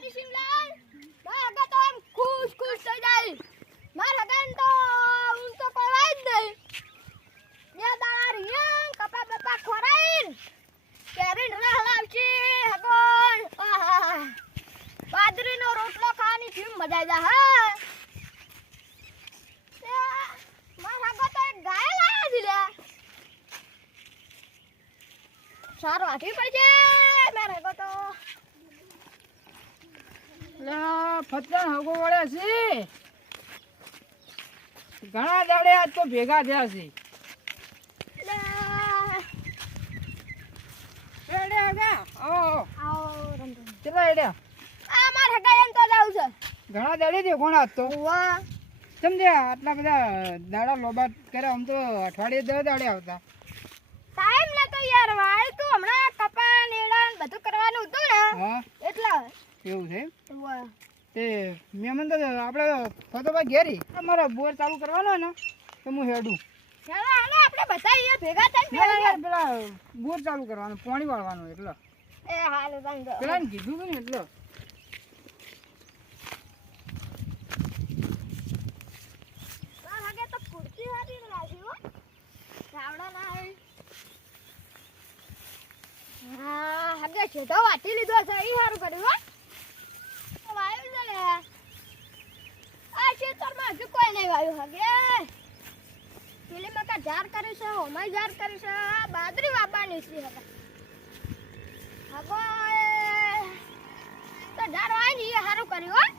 તારી સિમલાલ મારા હગા તો આમ ખુશ ખુશ થઈ જાય મારા હગાને તો હું તો કોઈ વાય જ નહીં બે દાડા રિયા કપા બપા ખોરાઈન કેરીન રહ લાવશી હગોન આહા બાજરીનો રોટલો ખાવાની કેમ મજા આવી જાય મારા હગા તો એક ગાય લાયા છે લે સારું આઠી પડશે મારા હગા તો ફતન હગો વળે છે ઘણા દાડે આજ તો ભેગા થયા છે એડે હગા આવો રમ ચલો એડે આ મારા હગા એમ તો જાવ છે ઘણા દાડે છે કોણ આજ તો વાહ સમજ્યા આટલા બધા દાડા લોબાટ કરે આમ તો અઠવાડિયે 10 દાડે આવતા ટાઈમ નતો યાર વાય તું હમણાં કપા નેડા ને બધું કરવાનું હતું ને હા એટલે એવું છે વાહ તે મહેમાન તો આપણે ફતોભાઈ ઘેરી અમારો બોર ચાલુ કરવાનો ને તો હું હેડું ચાલો હાલો આપણે બધા અહીંયા ભેગા થઈને ના, ના, પેલા બોર ચાલુ કરવાનું પાણી વાળવાનું એટલે એ હાલ રંગ પેલા ને કીધું હતું ને એટલે મારા હગે તો કુર્તી હારી લાગી હો ચાવડા ના આવી હા હગે છે તો વાટી લીધો છે ઈ હારું કર્યું હો વાયુ છે લે આ ખેતરમાં હજુ કોઈ નહીં વાયુ હગે પેલી મકા જાર કરી છે ઓમાય જાર કરી છે બાદરી વાપવાની છે હગે હગો તો જાર વાય ને ઈ હારું કર્યું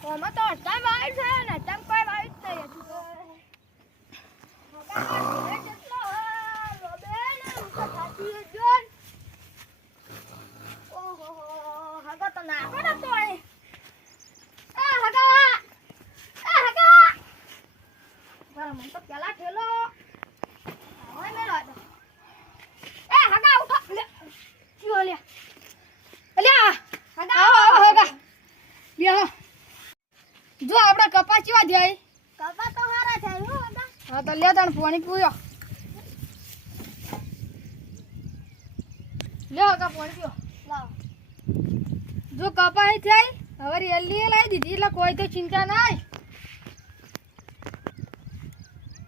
હો ઓમાં તો ટાઈમ આવી છે ને ટાઈમ કોઈ વાય જ નહીં જો આપડા કપા ચેવા જાય કપા તો હારા થાય હો હગા હા તો લે તણ પાણી પીયો લે હગા પાણી પીયો લાવ જો કપાઈ થાય હવે રેલી લાવી દીધી એટલે કોઈ તો ચિંતા નાય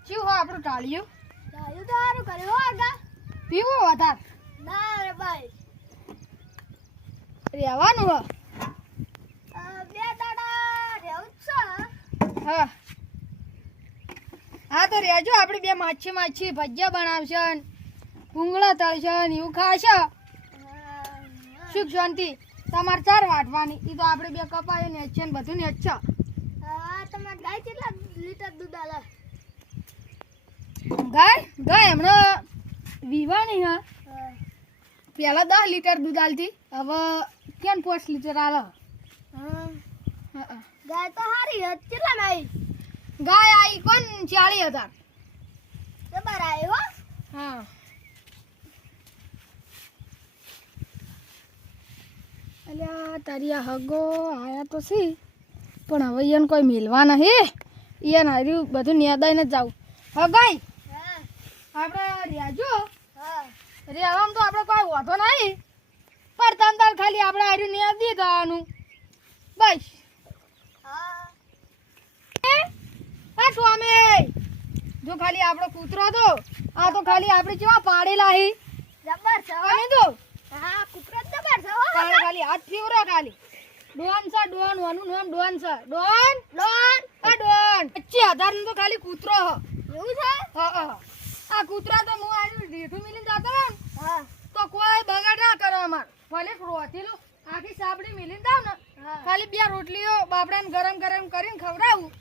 ચીવ હો આપણું ટાળ્યું લાયું તો હારું કર્યું હો હગા પીવું વધાર ના રે ભાઈ રહેવાનું હો બે દાડા રહેવું જ છે હા હા તો રહેજો આપણે બે માછી ભજીયા બનાવશે ને ભૂંગળા તળશે ને એવું ખાશે સુખ શાંતિ તમારે ચાર વાટવાની એ તો આપણે બે કપાય ને છે ને બધું ને છે હા તમારે ગાય કેટલા લીટર દૂધ આલે ગાય હમણાં વીવાની હા પહેલા 10 લીટર દૂધ આલતી હવે કેમ 5 લીટર આલે ગાય તો હારી હત કેટલા માં આવી ગાય આવી કોણ 40,000 જબર આવી હો હા અલ્યા તારી આ હગો આયા તો સી પણ હવે એને કોઈ મિલવા નહીં એને હાર્યું બધું નેદાઈને જ જાવ હગાઈ હા આપણે રેજો હા રેવામાં તો આપણે કોઈ વાંધો નહીં પણ તંદાલ ખાલી આપણે હાર્યું નેદ દી દેવાનું બસ હા હા સ્વામી જો ખાલી આપણો કૂતરો તો આ તો ખાલી આપણે કેવા પાડેલા હી જબર છે હો સ્વામી તો હા કુકરો જબર છે હો ખાલી હાથ ફીવરો ખાલી ડોન છે ડોન વાનું નામ ડોન છે ડોન ડોન આ ડોન 25,000 નું તો ખાલી કૂતરો હ એવું છે હા આ કૂતરા તો હું આર્યું રીઠું મિલીને જતો રહો ને હા તો કોઈ બગાડ ના કરો અમાર ભલે રોટીલો આખી સાબડી મિલીને જાવ ને હા. ખાલી 2 રોટલીઓ બાપડાને ગરમ ગરમ કરીને ખવડાવું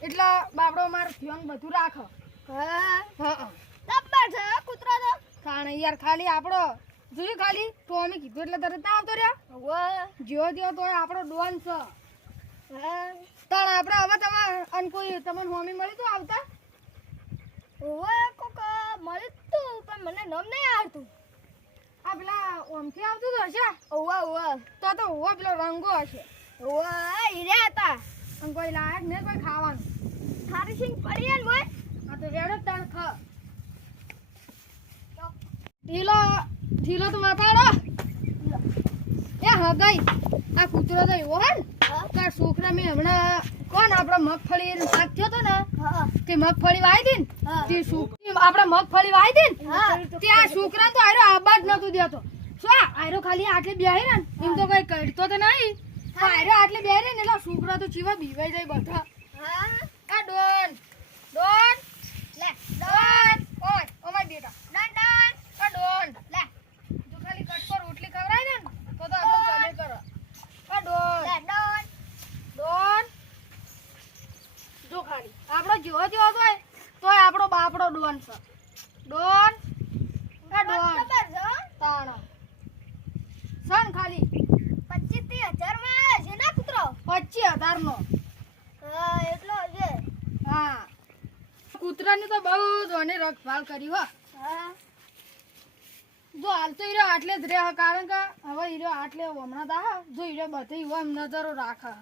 એટલે બાપડો મારો ધ્યાન બધું રાખો હા હા જબર છે હો કૂતરો તો કારણ યાર ખાલી આપણો જોયું ખાલી તો અમે કીધું એટલે તરત ના આવતો રહ્યો વાહ જ્યો દ્યો તો આપણો ડોન છે હા તાણ આપણે હવે તમારે અને કોઈ તમને હોમી મળી તો આવતા ઓવે કોક મળી તું પણ મને નામ નહીં આવડતું આ પેલા ઓમથી આવતું તો હશે ઓવે ઓવે તો ઓવો પેલો રંગો હશે ઓવે ઈરે હતા અને કોઈ લાયક ને કોઈ ખાવાનું થારી સિંગ પડી ને મોય આ તો રેડો તાણ ખા ઢીલો તો માપાડો હગાઈ આ કૂતરો તો એવો હે ને હા કે આ છોકરા મેં હમણાં કોણ આપડે મગફળી નો પાક થયો તો ને હા તે મગફળી વાવી હતી ને હા. તે આપડે મગફળી વાવી હતી ને હા. ત્યાં છોકરા તો આયરો આબાદ નતું દેતો શું આયરો ખાલી આટલે બેહી ને એમ તો કઈ કડતો તો નહીં પણ આયરો આટલે બેહી ને એટલે છોકરા તો ચીવા બીવાઈ જાય બધા હા આ ડોન ડોન લે ડોન ઓય ઓ માય બેટા ડન ડન આ ડોન લે જો ખાલી કટ પર રોટલી ખવરાય ને તો આપણે ચાલે કરો આ ડોન લે ડન ડોન જો ખાલી આપણો જેવો જેવો તોય આપણો બાપડો ડોન છે ડોન આ ડોન ખબર છે હો? તાણો સન ખાલી 25,000 માં આવે છે ને કૂતરો 25,000 નો હા એટલો છે હા કૂતરાની તો બહુ જોને રખભાળ કરી હો હા જો હાલ તો હીરો આટલે જ રહે કારણ કે હવે હીરો આટલે હમણાં તો હા જો હીરો બધી એમ નજરો રાખે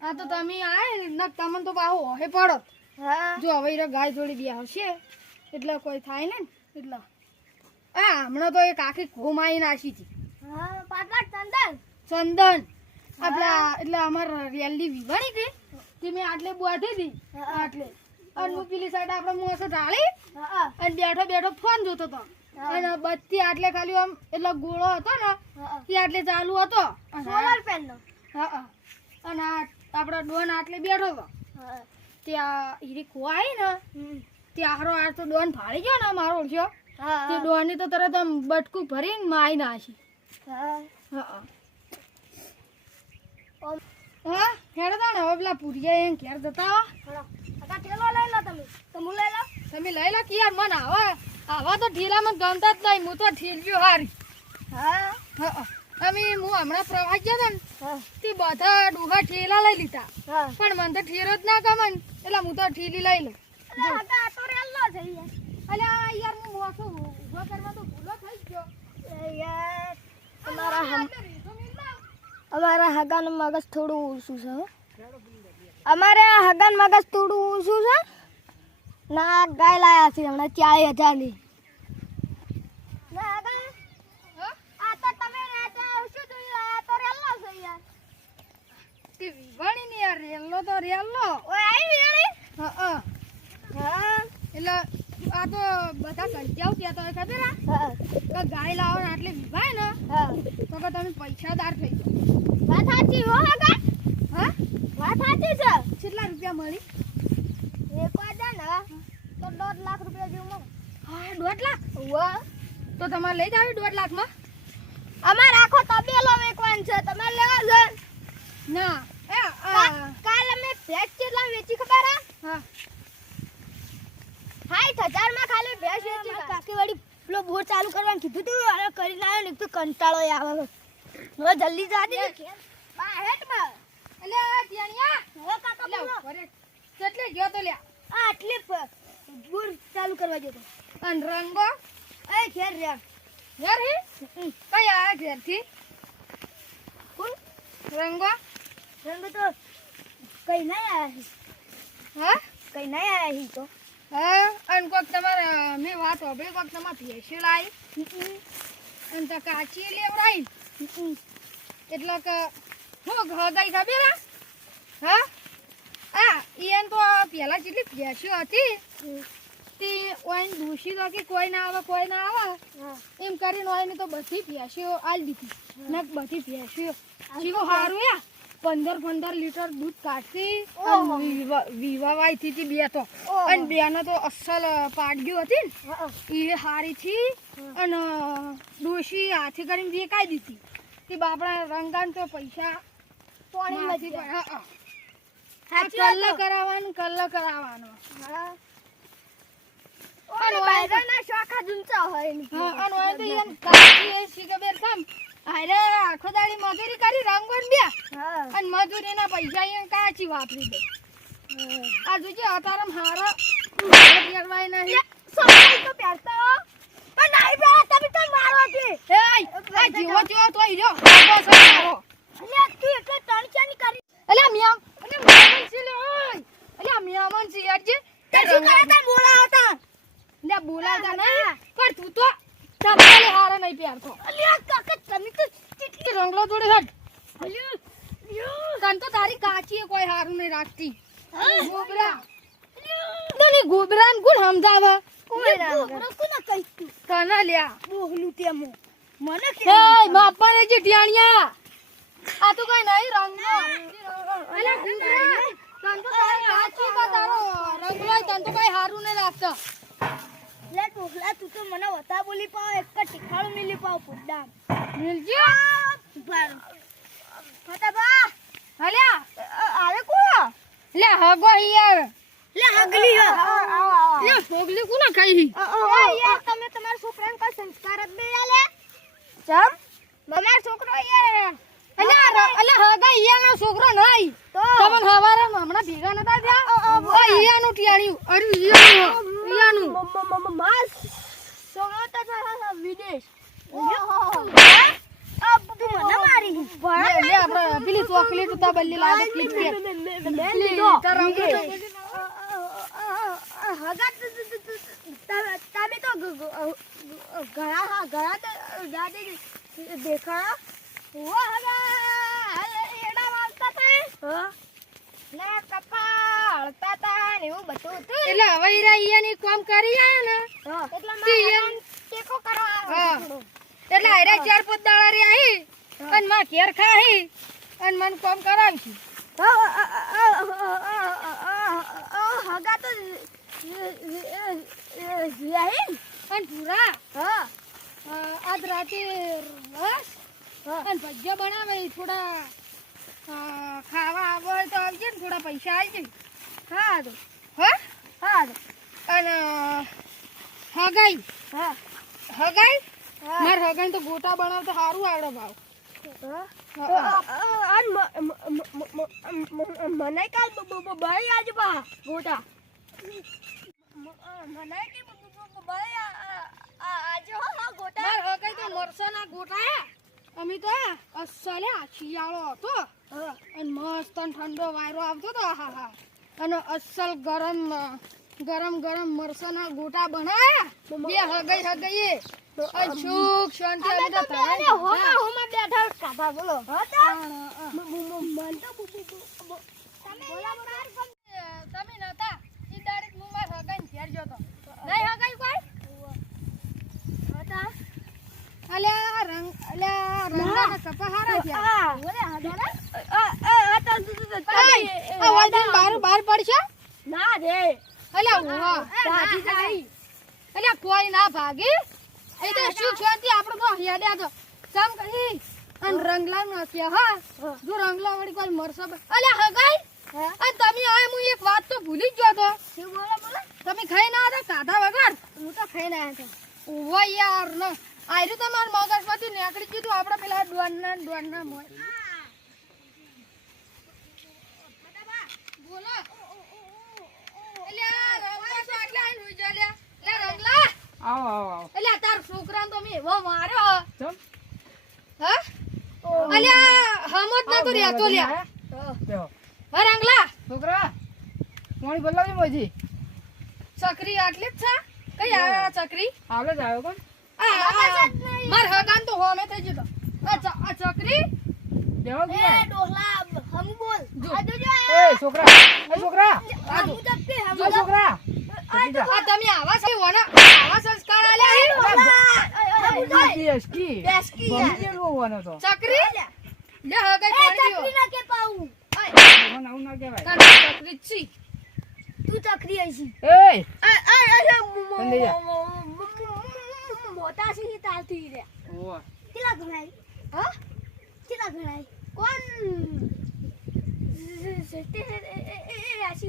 હા તો તમે આય ને તમને તો પાહો હે પડો હા જો હવે હીરો ગાય થોડી બે હશે એટલે કોઈ થાય ને એટલે આ હમણાં તો એક આખી ઘુમાઈ નાખી હતી હા પાટલા ચંદન ચંદન આપણા એટલે અમાર રેલી વિવાણી હતી તે મેં આટલે બોધી હતી હા. આટલે અને હું પેલી સાઈડ આપણે મોસો ઢાળી હા અને બેઠો બેઠો ફોન જોતો હતો હા. અને બત્તી આટલે ખાલી આમ એટલો ગોળો હતો ને હા એ આટલે ચાલુ હતો અને સોલર પેન નો હા અને આપણો ડોન આટલે બેઠો હતો હા ત્યાં હીરી ખોવાઈ ને હમ. ત્યાં હારો આ તો ડોન ફાડી ગયો ને મારો ઓળખ્યો હા તે ડોનની તો તરત આમ બટકું ભરીને માઈ નાખી હા હા ઓમ હા હેડો તા ને હવે પેલા પૂરિયા એમ ઘેર જતા હો. હળો આ ઠેલો લઈ લો તમે તો હું લઈ લો તમે લઈ લો કે યાર મને આવા તો ઠેલામાં ગમતા જ નહીં હું તો ઠેલ્યો હારી હા હા અમે હું હમણાં પ્રવાસ ગયા હતા ને હા તે બધા ડોહા ઠેલા લઈ લીધા હા પણ મને તો ઠેરો જ ના ગમે ને એટલે હું તો ઠેલી લઈ લઉં અરે હટા આ તો રેલો છે યાર અલ્યા યાર હું મોસો ઊભો કરવા તો ભૂલો થઈ ગયો એ યાર અમારા એટલે રીસો મિલ લાવ. અમારા હગાનું મગજ થોડું ઊંચું છે હો. અમારે આ હગાનું મગજ થોડું ઊંચું છે ના ગાય લાયા છે હમણાં 40,000 ની ના હગા હા? આ તો તમે રાતે આવશો તો આ તો રેલો છે યાર તે વિવાણી ને યાર રેલો તો રેલો ઓય આવી વેણી હા હા હા એટલે આ તો બધા કંટાવ ત્યાં તો ખબર આ હા કે ગાય લાવો ને આટલે વિવાય ને હા તો કે તમે પૈસાદાર થઈ જાઓ વાત સાચી હો હગા હા વાત સાચી છે કેટલા રૂપિયા મળી એક વાજા ને તો 1.5 લાખ રૂપિયા જેવું મળે હા 1.5 લાખ વાહ તો તમારે લઈ જાવ 1.5 લાખમાં અમાર આખો તબેલો વેચવાનો છે તમારે લેવા છે ના એ કાલ અમે ભેંસ કેટલા વેચી ખબર હા 60,000 માં ખાલી ભેંસ વેચી કાકી વાળી પેલો બોર ચાલુ કરવાનું કીધું તું અને કરી લાવ્યો ને એક તો કંટાળો આવે હવે જલ્દી જા દે બા હેટમાં એટલે ધ્યાનિયા હવે કાકા લે બોલો ઘરે કેટલે ગયો તો લ્યા આ આટલી બોર ચાલુ કરવા જતો અને રંગો એ ઘેર રહ્યા યાર હે કઈ આયા ઘેરથી કોણ રંગો રંગ તો કઈ નહીં આયા છે હા કઈ નહીં આયા છે તો હા અને કોક તમારા મેં વાત સાંભળી કોક તમારે ભેંસ્યો લાવી અને તો કાચી લેવડાવી એટલે કે હું હગાઈ ખબર હા હા ઈયન તો પહેલા જેટલી ભેંસ્યો હતી તે ઓઈન દોષી તો કે કોઈ ના આવે એમ કરીને ઓઈને તો બધી ભેંસ્યો આલ દીધી ને બધી ભેંસ્યો જીવો હારું યા 15 લીટર દૂધ કાઢતી ઓહો. વિવાવાઈ થી બે તો ઓહો. અને બેનો તો અસલ પાડ્યું હતી ને એ હારી થી અને ડોશી હાથી કરીને વેકાઈ દીધી તે બાપડા રંગાન તો પૈસા પાણી માથી મત પણ, હા, હા. સાચી કલ્લ વાત તો. કરાવવાનું હા અને ઓય બાયરાના શોખા જુંચા હોય ને હા, અને ઓય તો ઈયન કાચી એ શીખબર કામ આરે આખો દાડી મજૂરી કરી રંગોન બે હા અને મજૂરીના પૈસા ઈયન કાચી વાપરી દે આ જોજે અતારમ હારા પહેરવાય નહીં સવાઈ તો પહેરતા હો પણ નહીં પહેરા તમે તો મારો છે એય આ જીવો જીવો તો ઈરો આગો છે મારો અલ્યા તું એટલે ટણચાની કરી અલ્યા મિયામ અલ્યા મિયામન છે લે ઓય અલ્યા મિયામન છે યાર જે તે શું કરે તા બોલા હતા લે બોલાતા નહીં પણ તું તો ચપ્પલ હારા નહીં પહેરતો અલ્યા કાકા તમે તો કેટલી રંગલો જોડે હટ તન તો તારી કાચી કોઈ હારું નહીં રાખતી ગોબરા તને ગોબરા ને કોણ સમજાવે કોના કહીશું તને લ્યા બોહલું તેમ મને કે એ બાપા રે જે ઢિયાણિયા આ તો કઈ નહીં રંગનો અલે ગોબરા તન તો તારી કાચી કા તારો રંગલો તન તો કઈ હારું નહીં રાખતો લે ટોકલા તું તો મને વતા બોલી પાવ એક ટીખાળું મિલી પાવ પુડા મિલજી પર ફટા બા હલ્યા આવે કો લે હગો યાર લે હગલી હે લે ફોગલી કોના ખાઈ એ યાર તમે તમારા છોકરાને કોઈ સંસ્કાર જ નહીં આલે ચમ તમારો છોકરો યાર અલ્યા હગા ઈયાનો છોકરો નહીં તો તમને હવારે હમણાં ભેગા નતા થયા ઓ ઈયાનું ટિયાણ્યું અરે ઈયાનું માર છોકરો તો વિદેશ તું મને મારી લે આપણે પેલી ચોકલેટ ઉતા બલ્લી લાગે કિટકેટ હગા તમે તો ઘણા તો જાતે દેખાડા ઓ હગા એડા વાળતા હતા ના કપા હળતા હતા ને એવું બધું હતું એટલે હવે ઈરા ઈયાની કામ કરી આયા ને એટલે મારે ટેકો કરવા હા. એટલે આયરા 4-5 દાડા રે આહી અને માં ઘેર ખાહી અને મન કામ કરાવી હગા તો અને પૂરા હા આજ રાતે રસ અને ભજીયા બનાવે થોડા ખાવા આવે તો આવજે ને થોડા પૈસા આવજે હા તો હા હા તો અને હગાઈ હા હગાઈ હા. માર હગાઈ તો ગોટા બનાવતો સારું આવડે ભાવ મને કાલ બળી આજ બા ગોટા મને કે બળી આજે હો ગોટા માર હગાઈ તો મરસાના ગોટા અમે તો અસલે શિયાળો હતો અને મસ્ત અને ઠંડો વાયરો આવતો તો હા હા અને અસલ ગરમ ગરમ મરસાના ગોટા બનાયા બે હગાઈ અને સુખ શાંતિ અમે તો બેઠા કાપા બોલો મન તો તમે નતા ઈ દાડે હું માર હગાઈ ઘેર જતો નહીં હગાઈ કોઈ હતા અલ્યા રંગના કપા હારા છે ઓરે હાડા આ વાદન બાર પડશે ના રે અલ્યા ઓહો સાચી જાય અલ્યા કોઈ ના ભાગે એ તો શું શાંતિ આપણે તો હેડ્યા તો કામ કરી અને રંગલા નો છે હા જો રંગલા વળી કોઈ મરસા અલ્યા હગાઈ અને તમે આ હું એક વાત તો ભૂલી જ ગયો તો શું બોલો તમે ખાઈ ના હતા કાઢા વગર હું તો ખાઈ ના હતો ઓવા યાર ન આયરું તમાર મગજમાંથી નીકળી ગયું આપણે પેલા ડોનના મોય બોલો અલ્યા રંગલા તો આટલા આઈ હોઈ જા લ્યા લે રંગલા આવો અલ્યા તાર છોકરાને તો મે એવો માર્યો ચમ હા અલ્યા હમત ના તો રહેતો લ્યા બેહો હા રંગલા છોકરા પાણી બદલાવી મોજી ચકરી આટલી જ છે કઈ આ ચકરી આવડે જ આવ્યો કોણ માર હગાન તો હોમે થઈ જતો આ ચકરી બેહો એ ડોલા હમ બોલ જો. આ જોજો એ છોકરા આ મુજબ કે હમ જો છોકરા આ તમે આવા છે ઓના આવા સંસ્કાર આલ્યા બેસકી બેસકી યાર. ગમે તેટલું હોવાનો તો ચકરી લે હગાઈ એ પાણી ચકરી ના કે પાઉં મને આવું ના કહેવાય તાર ચકરી જ છી તું ચકરી આઈસી એ આ મોટા સી તાલતી રે ઓવા કેટલા ઘણાય હા કેટલા ઘણાય કોણ સત્ય રાશિ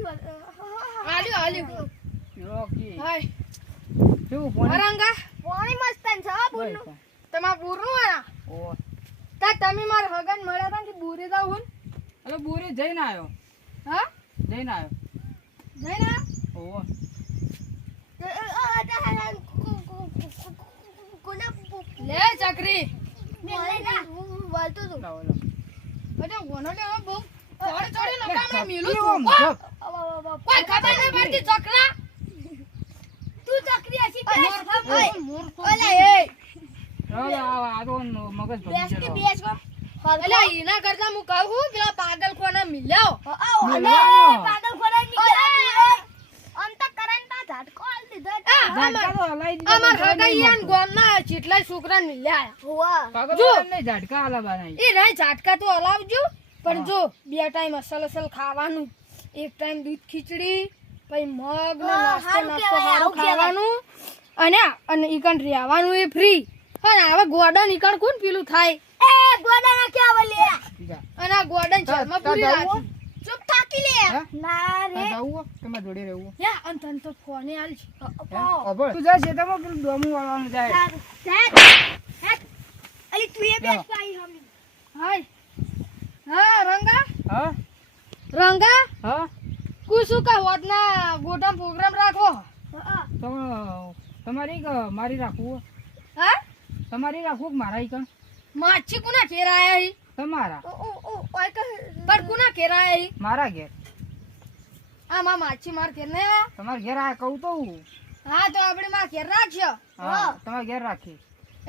આલ્યો રોકી હાય કેવું પાણી વરંગા પાણી મસ્ત છે હા બોલનું તમાર બુરનું આના ઓવા તા તમે માર હગાન મળ્યા તા કે બુરે દા હું અરે બોરે જઈને આવ્યો હા જઈને આવ્યો જઈના ઓવા લે ચકરી બોલતું તું લાવો અરે ઓનો લે બહુ ચોડી ચોડી નકામણે મિલું કેવું છું મતલબ? કોઈ ખબર નહીં પડતી ચકરા તું ચકરી હસી મોર ઓલે એ આ તો મગજ ભરી બેસતી ગયો. બેસવા એટલે એના કરતા હું કહું પેલા પાગલ ખોના મિલ્યો ઝાટકા તો હલાઈ દીધા અમાર તો હગાઈ નહીં યાન ગામના જેટલાય છોકરા મિલ્યા પાગલ જો. એમને ઝાટકા હલા બનાવી. એ રાય ઝાટકા તો હલાવજો પણ જો 2 ટાઈમ અસલ ખાવાનું, એક ટાઈમ દૂધ ખીચડી, પછી મગ ને નાસ્તો હારું ખાવાનું, અને ઈકણ રહેવાનું એ ફ્રી. અને હવે ગોડન ઈકણ કોણ પેલું થાય, જા. અને આ ગોડન ચરમાં પૂરી રાખી. ચૂપ થાકી લે હે? ના રે આ જાવું હો? તમારે જોડે રહેવું હો? યા અને તને તો ફોને આલ છે. હે? અભળ. તું જા શેતામાં પેલું ડોમું વાળવાનું જાય. અલી તું એ જાઓ. બેસવા આવી હમી હાય હા રંગા હા રંગા હા કુસુ કા હોદના ગોટમ પ્રોગ્રામ રાખો. તો તમારી કે મારી રાખવું હો? હા તમારી રાખવું કે મારા ઈ કણ? માછી કુના ઘેર આયા હી? તમારા પણ કુના ઘેર આયા હી? મારા ઘેર. આ માં માછી માર ઘેર ને આયા? તમારા ઘેર આ કહું તો હું. હા તો આપણે માં ઘેર રાખજો. હા તમારા ઘેર રાખી.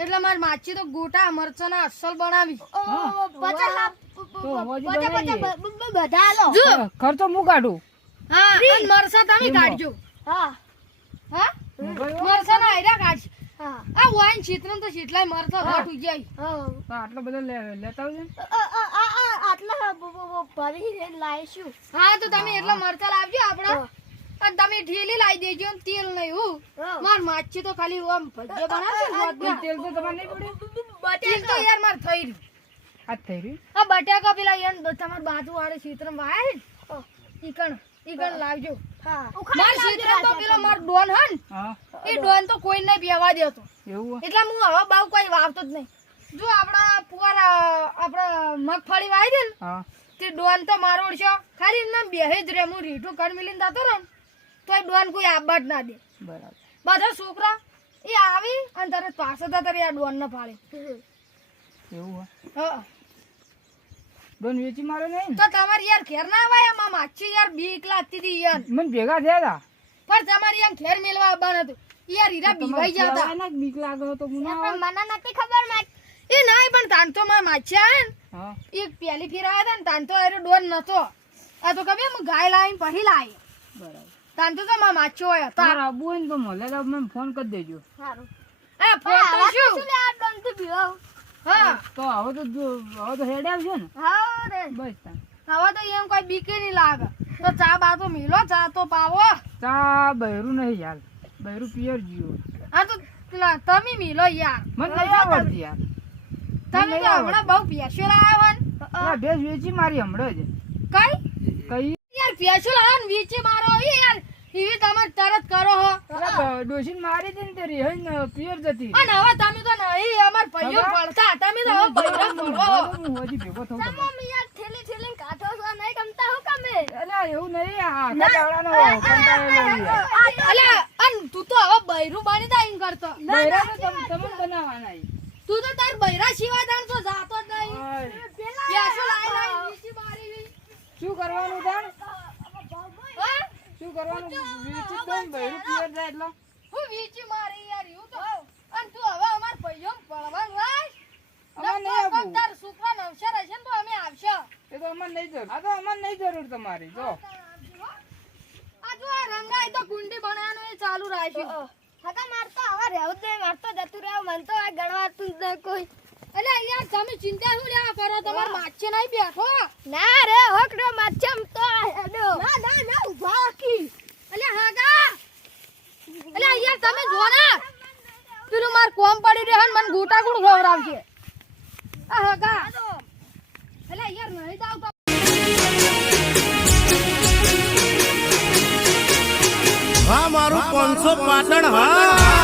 એટલે માર માછી તો ગોટા મરચાના અસલ બનાવી. તો હોજી બનાવીએ. બધા હાલો જો ખર્ચો હું કાઢું. હા અને મરચા તમે એમાં. કાઢજો. હા હા હું ગયો. મરચાના આયરા કાઢજો. હા આ વાઈન ચિત્રમ તો કેટલાય મરચા ઘાટ ઉઈ જાય. તો આટલો બધો લેતા આવજો ને. આટલા ભરી લાવીશું હા તો તમે એટલા મરચા લાવજો આપડા. અને તમે ઢીલી લાવી દેજો ને તેલ નહીં હું. માર માછી તો ખાલી આમ ભજીયા બનાવશે ને પણ હોદના. તેલ તો તમારે નહીં પડે. તેલ તો યાર માર થઈ રહ્યું. આ જ થઈ રહ્યું. આ બટાકા પેલા યાર તમાર બાજુ વાળે ચિત્રમ વાયા છે ને? ઈકણ લાવજો. હા માર ચિત્રમ તો પેલો માર ડોન હન હા એ ડોન તો કોઈ નહીં બેવા દેતો. એવું હો? એટલે હું હવે બાવ કોઈ વાવતો જ નહીં. જો આપડા પુવાર આપડા મગફળી વાવી દે ને હા તે ડોન તો મારો ઓળશો ખાલી એમના બેહે જ રે. હું રીઠું કર મિલીને જતો રહું તો એ ડોન કોઈ આબા જ ના દે. બરાબર. બધા છોકરા એ આવી અને તરત પાછળ તારે આ ડોન ના પાડે. એવું હો? હા ડોન વેચી મારે નહીં ને? તો તમારે યાર ઘેર ના આવાય આમાં માછી યાર બીક લાગતી હતી યાર. મને ભેગા થયા હતા. પણ તમારે એમ ઘેર મેળવા આવવાનું હતું. યાર હીરા બીવાઈ ગયા હતા. તમારે બીક લાગે તો હું ના પણ આવે. મને નથી ખબર માં એ નાય પણ તાન તો માં માછી આયા ને હા એક પહેલી ફેર આયા હતા ને તાન તો આરો ડોન નતો. આ તો કબે હું ગાય લાવીને પછી લાવી. બરાબર. તાન તો માં માછો હોય હતા. તારા આબુ હોય ને તો મળે તો મને ફોન કરી દેજો. સારું આ ફોન તો શું? લે આ ડોન થી બીવાવ હા તો હવે તો હેડ આવશે ને. હા રે બસ તાન. હવે તો એમ કોઈ બીકે નહીં લાગે. તો ચા બા તો મિલો, ચા તો પાવો. ચા બહેરું નહીં યાર. બહેરું પિયર જીવો. આ તો પેલા તમે મિલો યાર. મને નહીં આવડતી યાર. તમે તો હમણાં બહુ પ્યાસો લાવ્યા હોય ને. આ ભેંસ વેચી મારી હમણાં જ. કઈ કઈ યાર પ્યાસો લાવ્યા ને વીચે મારો એ યાર એવી તમે તરત કરો હો. ડોશીને મારી હતી ને તે રિહાઈને પિયર જતી. અને હવે તમે તો નહીં અમાર ભાઈઓ પડતા. તમે તો હવે ભાઈઓ પડો હો. હું હજી ભેગો થઉં તમારે. મમ્મી યાર થેલી થેલી કાઢો છો નહીં ગમતા હું કમે અલા એવું નહીં. આ આખા દાડાનો કંટાળેલો યાર. અલ્યા અન તું તો હવે બૈરું બની તા એમ કરતો. બહેરા તો તમને બનાવવાના ઈ. તું તો તાર બૈરા સિવાય તાર તો જાતો જ નહીં. હાય. પ્યાસો લાવી વીચી મારી વી. શું કરવાનું તાણ? હા? શું કરવાનું? વેચી દો ને બહેરું પિયર જાય એટલે. હું વીચી મારી યાર એવું તો. અન તું હવે અમાર ભાઈઓ પડવાનું રાખ. અમારે નહીં આવવું. તાર છોકરા નવસાર હશે ને તો અમે આવશે. એ તો અમારે નહીં જરૂર. આ તો અમારે નહીં જરૂર તમારી. જો આ જો આ રંગાઈ તો કુંડી બનાવવાનું એ ચાલુ રાખ્યું. હકા મારતો હવે રહેવું જ નહીં મારતો જતું રહેવું મને તો આ ગણવાતું જ નહીં કોઈ અલે યાર તમે ચિંતા શું લેવા કરો? તમાર માછે નહીં બેઠો. ના રે હોકડો માચમ તો હેડો ના ઉભા રાખી અલે હાગા અલે યાર તમે જો ને પેલું માર કોમ પડી રહ્યો ને મને ગોટા ગુડ ખવડાવશે. આ હાગા અલે યાર નહીં દાવ તો હા મારું 500 પાટણ હા.